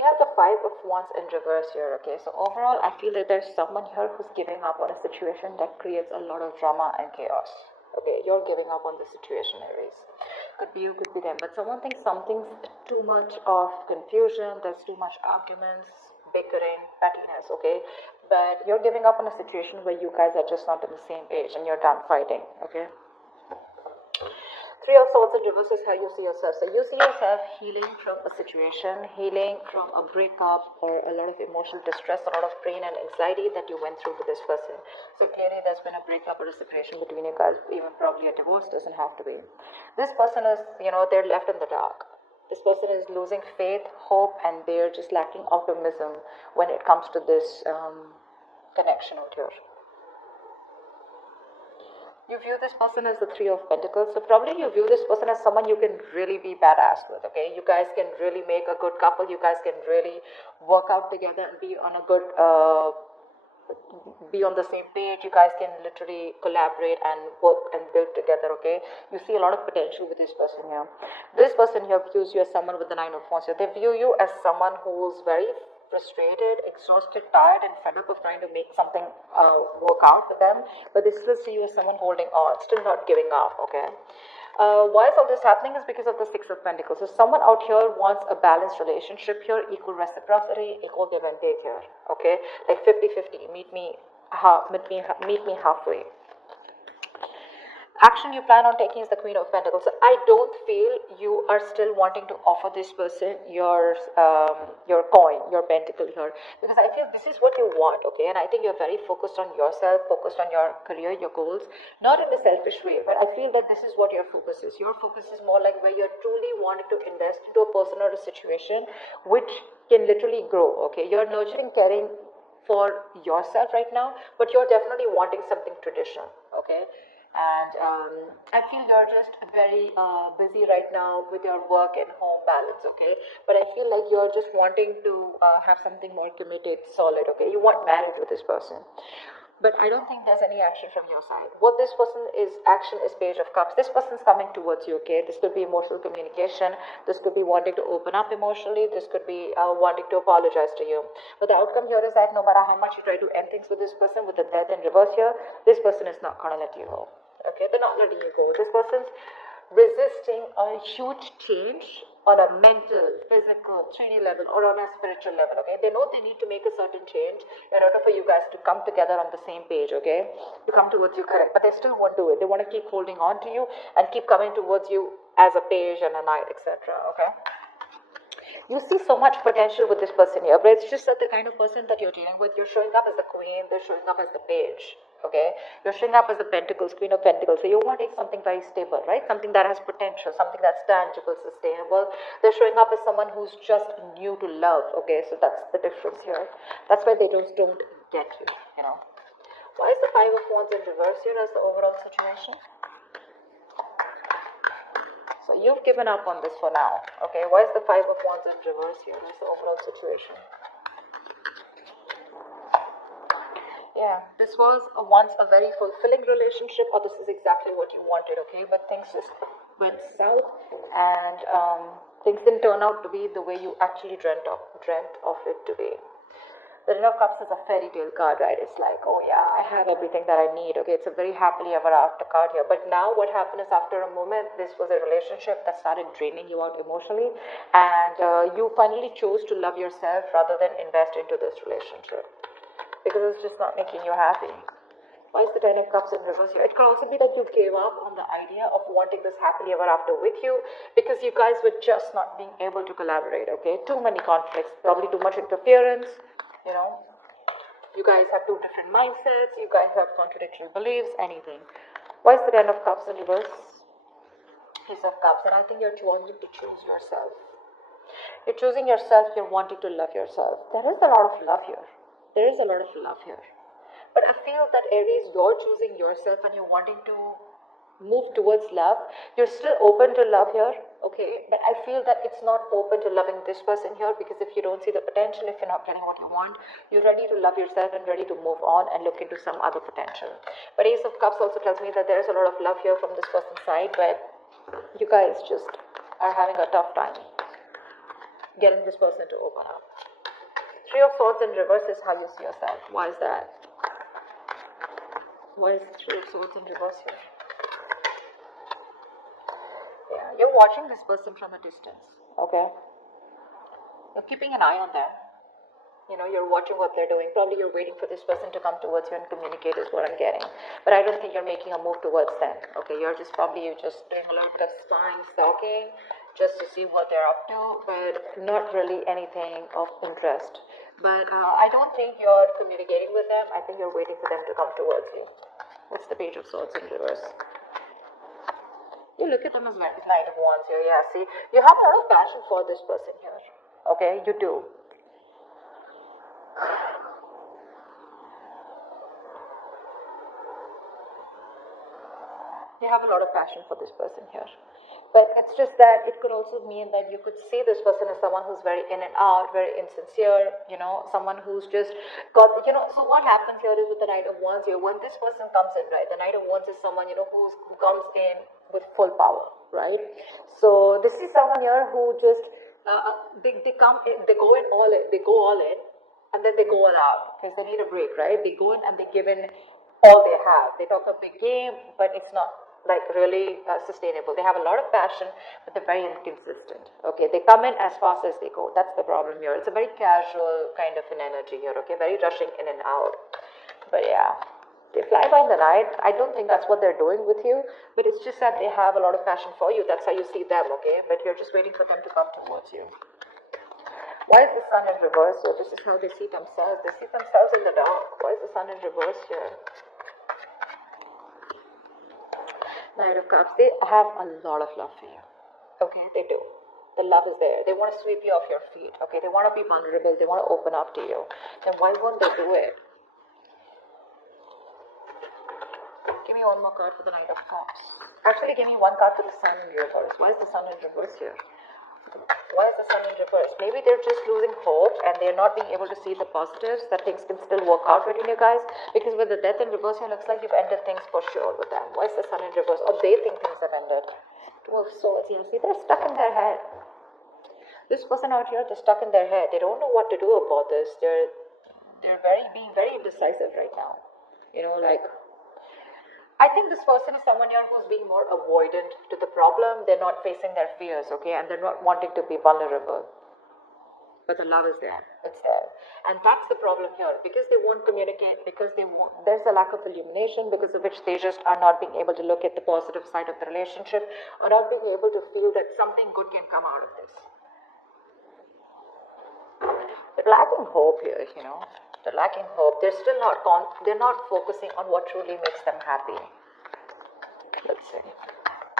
We have the Five of Wands in reverse here, okay? So overall, I feel that there's someone here who's giving up on a situation that creates a lot of drama and chaos. Okay, you're giving up on the situation, Aries. Could be you, could be them. But someone thinks something's too much of confusion, there's too much arguments, bickering, pettiness, okay? But you're giving up on a situation where you guys are just not on the same page and you're done fighting, okay? Three of Swords in reverse is how you see yourself. So you see yourself healing from a situation, healing from a breakup or a lot of emotional distress, a lot of pain and anxiety that you went through with this person. So clearly there's been a breakup or a separation between you guys, even probably a divorce, doesn't have to be. This person is, they're left in the dark. This person is losing faith, hope, and they're just lacking optimism when it comes to this connection out here. You view this person as the Three of Pentacles, so probably you view this person as someone you can really be badass with, okay? You guys can really make a good couple, you guys can really work out together and be on a good, be on the same page, you guys can literally collaborate and work and build together, okay? You see a lot of potential with this person here. This person here views you as someone with the Nine of Wands here. They view you as someone who's very frustrated, exhausted, tired, and fed up of trying to make something work out for them, but they still see you as someone holding on, still not giving up, okay? Why is all this happening is because of the Six of Pentacles. So someone out here wants a balanced relationship here, equal reciprocity, equal give and take here, okay? Like 50-50, meet me halfway. Action you plan on taking is the Queen of Pentacles. So I don't feel you are still wanting to offer this person your coin, your pentacle here, because I feel this is what you want, okay? And I think you're very focused on yourself, focused on your career, your goals, not in a selfish way, but I feel that this is what your focus is. Your focus is more like where you're truly wanting to invest into a person or a situation which can literally grow, okay? You're nurturing, caring for yourself right now, but you're definitely wanting something traditional, okay? And I feel you're just very busy right now with your work and home balance, okay? But I feel like you're just wanting to have something more committed, solid, okay? You want marriage with this person. But I don't think there's any action from your side. What this person is, action is Page of Cups. This person's coming towards you, okay? This could be emotional communication. This could be wanting to open up emotionally. This could be wanting to apologize to you. But the outcome here is that no matter how much you try to end things with this person, with the Death in reverse here, this person is not going to let you go. Okay, they're not letting you go. This person's resisting a huge change on a mental, physical, 3D level or on a spiritual level, okay? They know they need to make a certain change in order for you guys to come together on the same page, okay? To come towards you, correct, but they still won't do it. They want to keep holding on to you and keep coming towards you as a page and a knight, etc., okay? You see so much potential with this person here, but it's just that the kind of person that you're dealing with, you're showing up as the queen, they're showing up as the page, okay? You're showing up as the Pentacles, Queen of Pentacles, so you want to take something very stable, right? Something that has potential, something that's tangible, sustainable. They're showing up as someone who's just new to love, okay? So that's the difference here. That's why they just don't get you, you know? Why is the Five of Wands in reverse here as the overall situation? So you've given up on this for now, okay? Why is the Five of Wands in reverse here as the overall situation? Yeah, this was once a very fulfilling relationship, or this is exactly what you wanted, okay? But things just went south, and things didn't turn out to be the way you actually dreamt of it to be. The Ten of Cups is a fairy tale card, right? It's like, oh yeah, I have everything that I need, okay? It's a very happily ever after card here. But now what happened is, after a moment, this was a relationship that started draining you out emotionally, and you finally chose to love yourself rather than invest into this relationship, because it's just not making you happy. Why is the Ten of Cups in reverse here? It could also be that you gave up on the idea of wanting this happily ever after with you, because you guys were just not being able to collaborate, okay? Too many conflicts, probably too much interference, you know? You guys have two different mindsets, you guys have contradictory beliefs, anything. Why is the Ten of Cups in reverse? Ace of Cups, and I think you're wanting to choose yourself. You're choosing yourself, you're wanting to love yourself. There is a lot of love here. There is a lot of love here. But I feel that, Aries, you're choosing yourself and you're wanting to move towards love. You're still open to love here, okay? But I feel that it's not open to loving this person here, because if you don't see the potential, if you're not getting what you want, you're ready to love yourself and ready to move on and look into some other potential. But Ace of Cups also tells me that there is a lot of love here from this person's side, but you guys just are having a tough time getting this person to open up. Three of Swords in reverse is how you see yourself. Why is that? Why is Three of Swords in reverse here? Yeah, you're watching this person from a distance, okay? You're keeping an eye on them. You know, you're watching what they're doing. Probably you're waiting for this person to come towards you and communicate is what I'm getting. But I don't think you're making a move towards them. Okay, you're just doing a little bit of spying, stalking, just to see what they're up to, but not really anything of interest. But I don't think you're communicating with them. I think you're waiting for them to come towards you. What's the Page of Swords in reverse? You look at them as well. Knight of Wands here. Yeah, see, you have a lot of passion for this person here. Okay, you do. You have a lot of passion for this person here. But it's just that it could also mean that you could see this person as someone who's very in and out, very insincere, you know, someone who's just got, you know, so what happens here is with the Knight of Wands here, when this person comes in, right, the Knight of Wands is someone, you know, who comes in with full power, right? So this is someone here who just, they come in, they go all in, and then they go all out, because they need a break, right? They go in and they give in all they have. They talk a big game, but it's not like really sustainable. They have a lot of passion, but they're very inconsistent. Okay, they come in as fast as they go. That's the problem here. It's a very casual kind of an energy here. Okay, very rushing in and out. But yeah, they fly by in the night. I don't think that's what they're doing with you, but it's just that they have a lot of passion for you. That's how you see them. Okay, but you're just waiting for them to come towards you. Why is the Sun in reverse here? This is how they see themselves. They see themselves in the dark. Why is the Sun in reverse here? Knight of Cups, they have a lot of love for you. Okay, they do. The love is there. They want to sweep you off your feet. Okay, they want to be vulnerable. They want to open up to you. Then why won't they do it? Give me one more card for the Knight of Cups. Actually, give me one card for the Sun in reverse. Why is the Sun in reverse here? Why is the Sun in reverse? Maybe they're just losing hope and they're not being able to see the positives, that things can still work out between you guys. Because with the Death in reverse here, looks like you've ended things for sure with them. Why is the Sun in reverse? Or they think things have ended. Two of Swords here. See, they're stuck in their head. This person out here, they're stuck in their head. They don't know what to do about this. They're being very indecisive right now. You know, like, I think this person is someone here who's being more avoidant to the problem. They're not facing their fears, okay, and they're not wanting to be vulnerable. But the love is there. It's there. And that's the problem here. Because they won't communicate, because there's a lack of illumination, because of which they just are not being able to look at the positive side of the relationship, or not being able to feel that something good can come out of this. They're lacking hope here, you know. They're lacking hope. They're still not they're not focusing on what truly makes them happy. Let's see.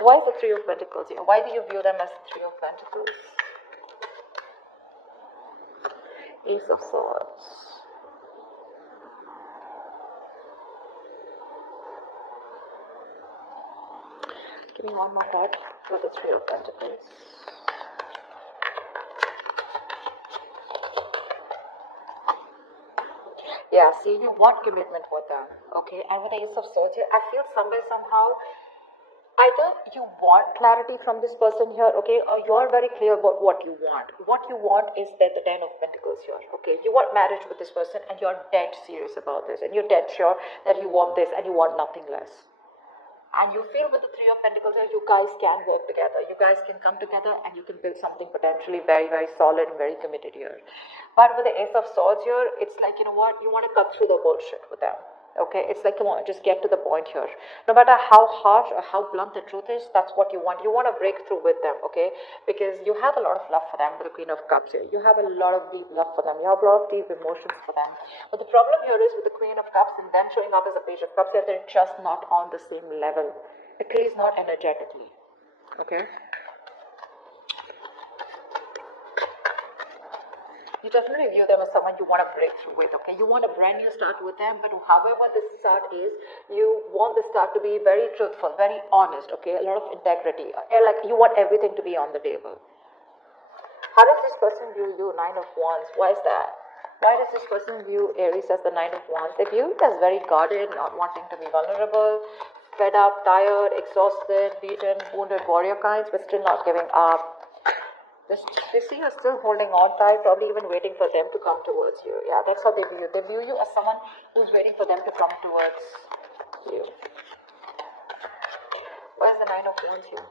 Why is the Three of Pentacles here? Why do you view them as the Three of Pentacles? Ace of Swords. Give me one more card for the Three of Pentacles. Yeah, see, you want commitment with them, okay? And with the Ace of Swords here, I feel somewhere, somehow, either you want clarity from this person here, okay, or you're very clear about what you want. What you want is that the Ten of Pentacles here, okay? You want marriage with this person and you're dead serious about this. And you're dead sure that you want this and you want nothing less. And you feel with the Three of Pentacles here, you guys can work together. You guys can come together and you can build something potentially very, very solid and very committed here. But with the Ace of Swords here, it's like, you know what, you want to cut through the bullshit with them. Okay, it's like, come on, just get to the point here. No matter how harsh or how blunt the truth is, that's what you want. You want to break through with them, okay? Because you have a lot of love for them with the Queen of Cups here. You have a lot of deep love for them. You have a lot of deep emotions for them. But the problem here is with the Queen of Cups and them showing up as a Page of Cups, that they're just not on the same level. At least not energetically, okay? You definitely view them as someone you want to break through with, okay? You want a brand new start with them, but however this start is, you want the start to be very truthful, very honest, okay? A lot of integrity. Like, you want everything to be on the table. How does this person view you, Nine of Wands? Why is that? Why does this person view Aries as the Nine of Wands? They view it as very guarded, not wanting to be vulnerable, fed up, tired, exhausted, beaten, wounded warrior kinds, but still not giving up. They see you're still holding on tight, probably even waiting for them to come towards you. Yeah, that's how they view you. They view you as someone who's waiting for them to come towards you. Where's the Nine of Wands here?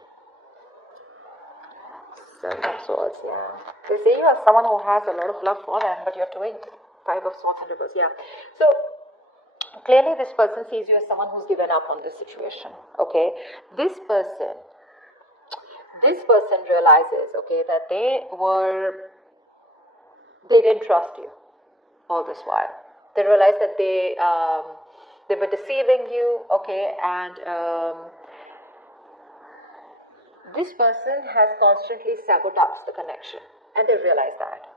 Seven of Swords, yeah. They see you as someone who has a lot of love for them, but you're doing Five of Swords in reverse, yeah. So, clearly this person sees you as someone who's given up on this situation, okay? This person realizes, okay, that they didn't trust you all this while. They realized that they were deceiving you, okay, and this person has constantly sabotaged the connection, and they realize that.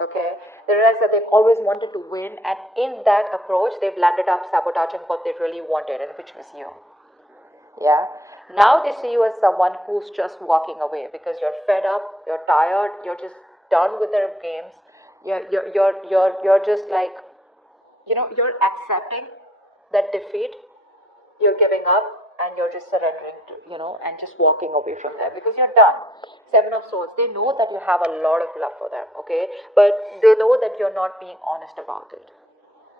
Okay, they realize that they've always wanted to win, and in that approach, they've landed up sabotaging what they really wanted, and which was you. Yeah. Now they see you as someone who's just walking away because you're fed up, you're tired, you're just done with their games. You're just like, you're accepting that defeat. You're giving up and you're just surrendering to, and just walking away from them because you're done. Seven of Swords. They know that you have a lot of love for them, okay? But they know that you're not being honest about it.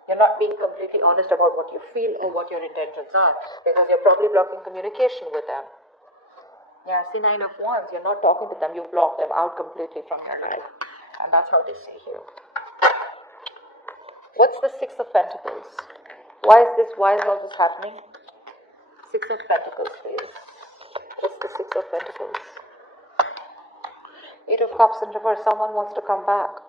You're not being completely honest about what you feel or what your intentions are because you're probably blocking communication with them. Yeah, see, Nine of Wands, you're not talking to them, you block them out completely from your life. And that's how they see you. What's the Six of Pentacles? Why is all this happening? Six of Pentacles, please. What's the Six of Pentacles? Eight of Cups in reverse, someone wants to come back.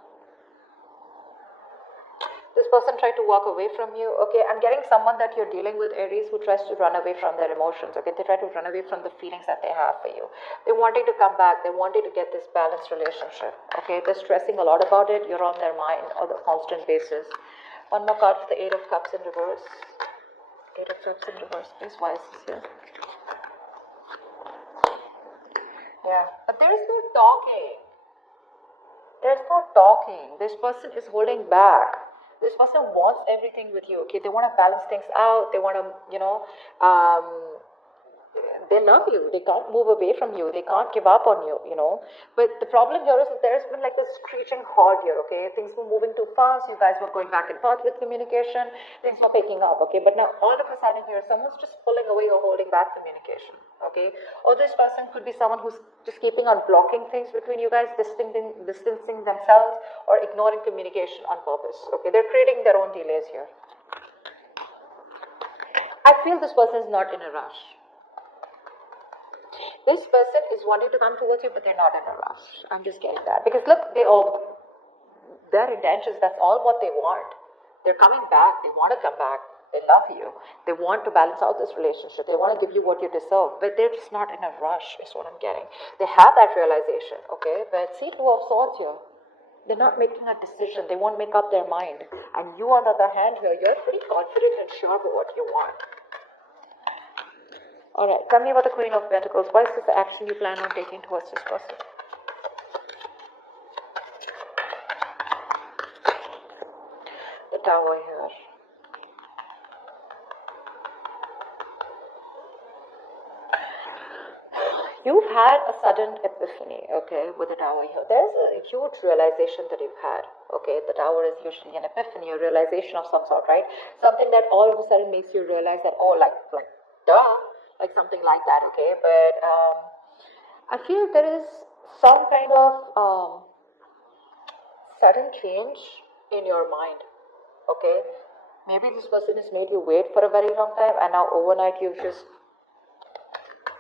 This person tried to walk away from you, okay? I'm getting someone that you're dealing with, Aries, who tries to run away from their emotions, okay? They try to run away from the feelings that they have for you. They're wanting to come back. They're wanting to get this balanced relationship, okay? They're stressing a lot about it. You're on their mind on a constant basis. One more card for the Eight of Cups in reverse. Eight of Cups in reverse, please. Why is this here? Yeah, but there is no talking. There's no talking. This person is holding back. This person wants everything with you, okay? They want to balance things out. They want to, they love you. They can't move away from you. They can't give up on you, But the problem here is that there's been like a screeching halt here, okay? Things were moving too fast. You guys were going back and forth with communication. Things were picking up, okay? But now all of a sudden here, someone's just pulling away or holding back communication, okay? Or this person could be someone who's just keeping on blocking things between you guys, distancing themselves, or ignoring communication on purpose, okay? They're creating their own delays here. I feel this person is not in a rush. This person is wanting to come towards you, but they're not in a rush. I'm just getting that. Because look, their intentions, that's all what they want. They're coming back. They want to come back. They love you. They want to balance out this relationship. They want to give you what you deserve. But they're just not in a rush, is what I'm getting. They have that realization, okay? But see, Two of Swords here. They're not making a decision. They won't make up their mind. And you, on the other hand here, you're pretty confident and sure about what you want. Alright, tell me about the Queen of Pentacles. What is the action you plan on taking towards this person? The Tower here. You've had a sudden epiphany, okay, with the Tower here. There's a huge realization that you've had, okay? The Tower is usually an epiphany, a realization of some sort, right? Something that all of a sudden makes you realize that, oh, like duh. Like something like that, okay? But I feel there is some kind of sudden change in your mind, okay? Maybe this person has made you wait for a very long time, and now overnight you've just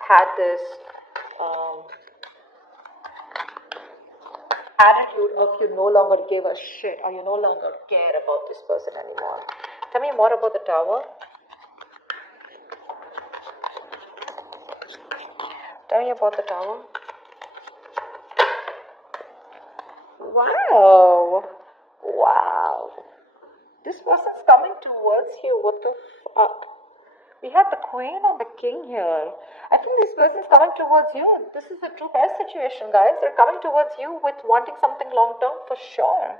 had this attitude of you no longer give a shit, or you no longer care about this person anymore. Tell me more about the Tower. Tell me about the Tower. Wow. Wow. This person's coming towards you. What the fuck? We have the Queen and the King here. I think this person's coming towards you. This is a true pair situation, guys. They're coming towards you with wanting something long term for sure.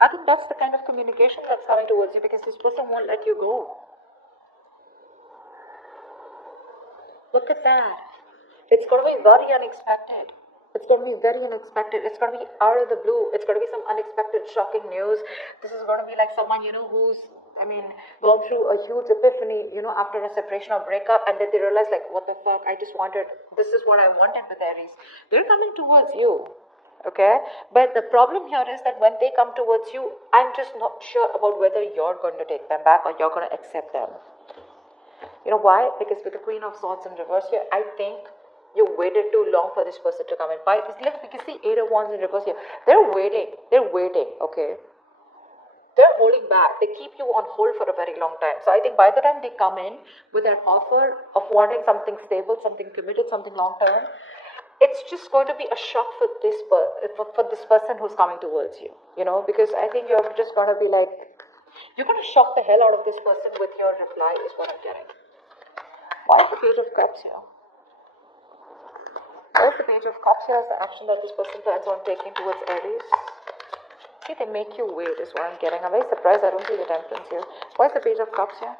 I think that's the kind of communication that's coming towards you because this person won't let you go. Look at that. It's going to be very unexpected. It's going to be very unexpected. It's going to be out of the blue. It's going to be some unexpected, shocking news. This is going to be like someone, who's, gone through a huge epiphany, after a separation or breakup, and then they realize, like, what the fuck, this is what I wanted with Aries. They're coming towards you, okay? But the problem here is that when they come towards you, I'm just not sure about whether you're going to take them back or you're going to accept them. You know why? Because with the Queen of Swords in reverse here, I think you waited too long for this person to come in. Why? Because the Eight of Wands in reverse here, they're waiting, okay? They're holding back. They keep you on hold for a very long time. So I think by the time they come in with an offer of wanting something stable, something committed, something long term, it's just going to be a shock for this person who's coming towards you. Because I think you're just going to be like, you're going to shock the hell out of this person with your reply, is what I'm getting. Why is the Page of Cups here? Why is the Page of Cups here as the action that this person plans on taking towards Aries? See, they make you wait, is what I'm getting. I'm very surprised I don't see the Temperance here. Why is the Page of Cups here?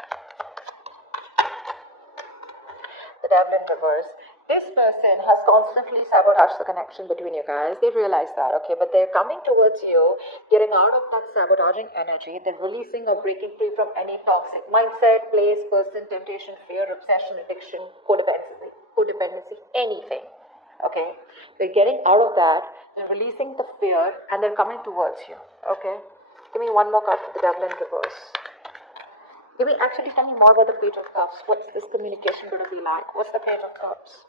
The Devil in reverse. This person has constantly sabotaged the connection between you guys. They realize that, okay? But they're coming towards you, getting out of that sabotaging energy. They're releasing or breaking free from any toxic mindset, place, person, temptation, fear, obsession, addiction, codependency, anything. Okay, they're getting out of that, they're releasing the fear, and they're coming towards you. Okay, give me one more card for the Devil in reverse. Actually tell me more about the Page of Cups. What's this communication going to be like? What's the Page of Cups?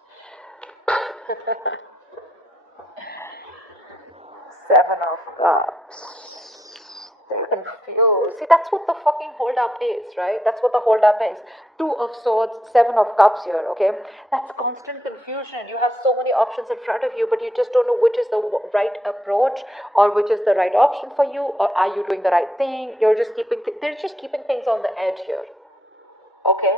Seven of Cups. They're confused. See, that's what the fucking hold up is, right? That's what the hold up is. Two of Swords, Seven of Cups here, okay? That's constant confusion. You have so many options in front of you, but you just don't know which is the right approach or which is the right option for you, or are you doing the right thing? They're just keeping things on the edge here, okay?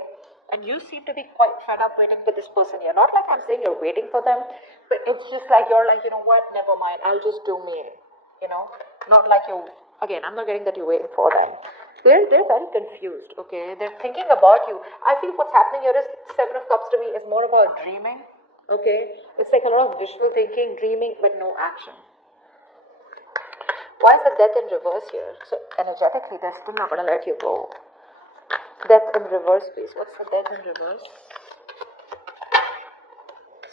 And you seem to be quite fed up waiting for this person here. Not like I'm saying you're waiting for them, but it's just like you're like, you know what, never mind, I'll just do me, Not like you. Again, I'm not getting that you're waiting for them. They're very confused, okay? They're thinking about you. I feel what's happening here is Seven of Cups to me is more about dreaming, okay? It's like a lot of visual thinking, dreaming, but no action. Why is the Death in reverse here? So energetically, they're still not going to let you go. Death in reverse, please. What's the Death in reverse?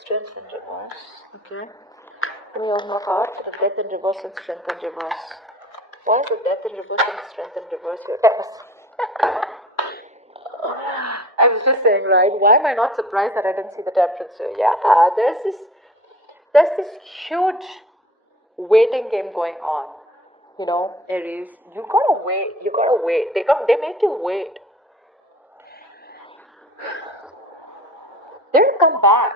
Strength in reverse, okay? Give me one more card for the Death in reverse and Strength in reverse. Why is the Death in reverse and Strength in reverse here? I was just saying, right? Why am I not surprised that I didn't see the Temperance here? Yeah, there's this huge waiting game going on. Aries, you gotta wait. They make you wait. They're coming back.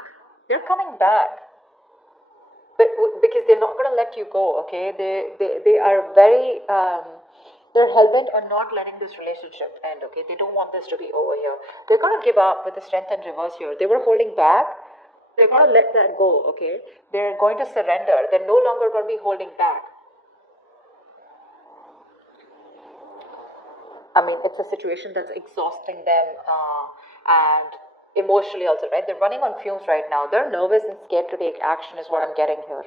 But because they're not going to let you go, okay? They are very, they're hell-bent on not letting this relationship end, okay? They don't want this to be over here. They're going to give up with the Strength in reverse here. They were holding back. They're going to let that go, okay? They're going to surrender. They're no longer going to be holding back. It's a situation that's exhausting them and emotionally also, right? They're running on fumes right now. They're nervous and scared to take action is what I'm getting here.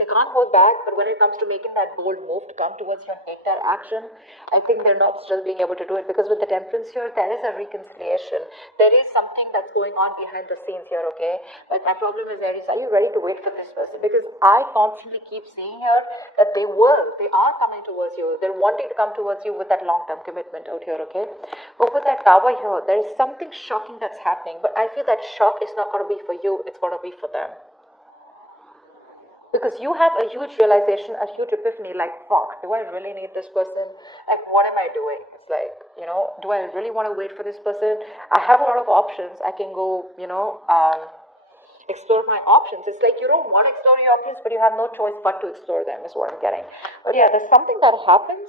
They can't hold back, but when it comes to making that bold move to come towards you and take that action, I think they're not still being able to do it, because with the Temperance here, there is a reconciliation. There is something that's going on behind the scenes here, okay? But my problem is, Aries, are you ready to wait for this person? Because I constantly keep seeing here that they are coming towards you. They're wanting to come towards you with that long-term commitment out here, okay? But with that Tower here, there is something shocking that's happening, but I feel that shock is not going to be for you, it's going to be for them. Because you have a huge realization, a huge epiphany, like, fuck, do I really need this person? Like, what am I doing? It's like, do I really want to wait for this person? I have a lot of options. I can go, explore my options. It's like you don't want to explore your options, but you have no choice but to explore them, is what I'm getting. But yeah, there's something that happens.